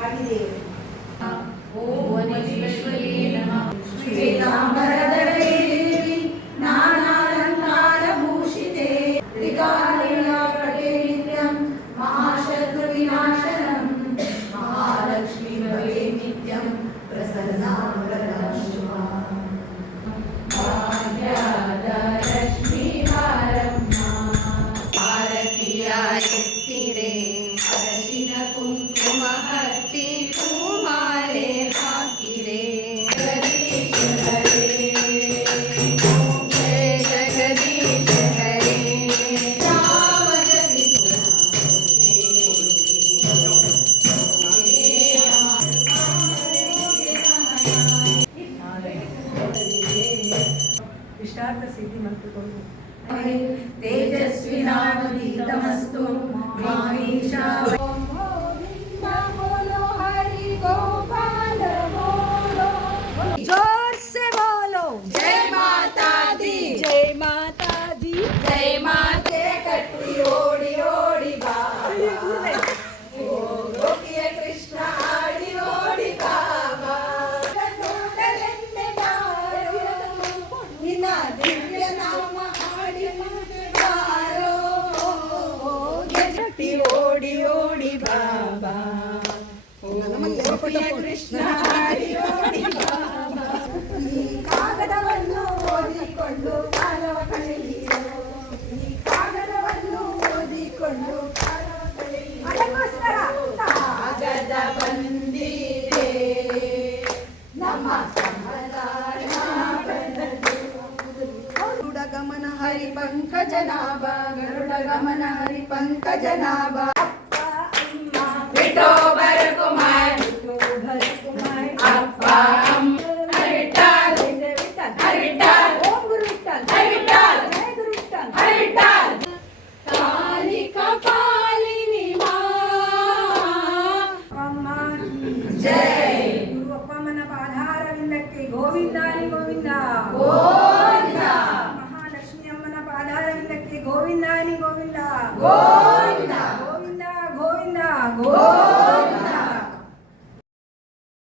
ಆಗಿದೆ. ಓಂ ವಿಶ್ವೇಶ್ವರೇ ನಮಃ. ಶ್ವೇತಾಂಬರಧರೆ ದೇವಿ ನಾನಾಲಂಕಾರ ಭೂಷಿತೆ ತ್ರಿಕಾಲಪಟೇ ನಿತ್ಯಂ ಮಹಾಶತ್ರು ವಿನಾಶನಂ ಮಹಾಲಕ್ಷ್ಮೀ ಭವೆ ನಿತ್ಯಂ ಪ್ರಸನ್ನಾ ವರದಾ ಶುಭಾ. ಭಾಗ್ಯಲಕ್ಷ್ಮೀ ಭಾರಮ್ಮ ಭಾರತೀಯ ಎತ್ತಿರೆ ಅರಸಿನ ಕುಂಕುಮ ಹಚ್ಚಿ ಹೂಮಾಲೆ ಹಾಕಿರೆ. ಜಗದೀಶ ಹರೇ ಜಯ ಜಗದೀಶ ಹರೇ. ಇಷ್ಟಾರ್ಥ ಸಿದ್ಧಿ ಮತ್ತು ತೇಜಸ್ವಿನಾವಧೀತಮಸ್ತು ಮಾಮೀಶಾ. जोर से बोलो जय माता दी, जय माता दी. जय माते ಕಟ್ಟಿ ಓಡಿ ಓಡಿ ಬಾ ಗೋಪಿಯ ಕೃಷ್ಣ ಆಡಿ ಓಡಿ ಬಾಬಾ. ನಿನ್ನ ದಿವ್ಯ ನಾಮ ಹಾಡಿ ಬಾರೋ ಕಟ್ಟಿ ಓಡಿ ಓಡಿ ಬಾಬಾ. ಗೋಪಿಯ ಕೃಷ್ಣ ಆಡಿ ಓಡಿ ಬಾಬಾ. ಈ ಕಾಗದವನ್ನು ಓದಿಕೊಂಡು ಕಾಲವ ಕಳೆಯಿರೋ, ಈ ಕಾಗದವನ್ನು ಓದಿಕೊಂಡು ಕಾಲವ ಕಳೆಯಿರೋ. ಅದಕ್ಕೋಸ್ಕರ ಕಾಗದ ಬಂದಿದೆ ನಮ್ಮ ಸಮಾಧಾನ ಬಂದದ್ದು. ಗರುಡ ಗಮನ ಹರಿ ಪಂಕಜನಾಭ, ಗರುಡ ಗಮನ ಹರಿ ಪಂಕಜನಾಭ. ಅಪ್ಪ ಅಮ್ಮ ವಿಠೋಬರ ಕುಮಾರ್, ವಿಠೋಬರ ಕುಮಾರ್. ಅಪ್ಪ ಅಮ್ಮ ಹರಿಟಾಲ್ ಹರಿಟಾಲ್ ಓಂ ಗುರು ವಿಠಲ್, ಹರಿಟಾಲ್ ಜಯ ಗುರು ವಿಠಲ್. ಹರಿಟಾಲ್. ಕಾಲಿಕಾ ಪಾಲಿನಿ ಮಾ ಅಮ್ಮ ಕಿ ಜೈ. ಗುರು ಅಪ್ಪ ಅಮ್ಮನ ಪಾದಾರವಿಂದಕ್ಕೆ ಗೋವಿಂದಾನಿ ಗೋವಿಂದ. ಗೋವಿಂದ. ಮಹಾಲಕ್ಷ್ಮಿ ಅಮ್ಮನ ಪಾದಾರವಿಂದಕ್ಕೆ ಗೋವಿಂದಾನಿ ಗೋವಿಂದ. ಗೋವಿಂದ.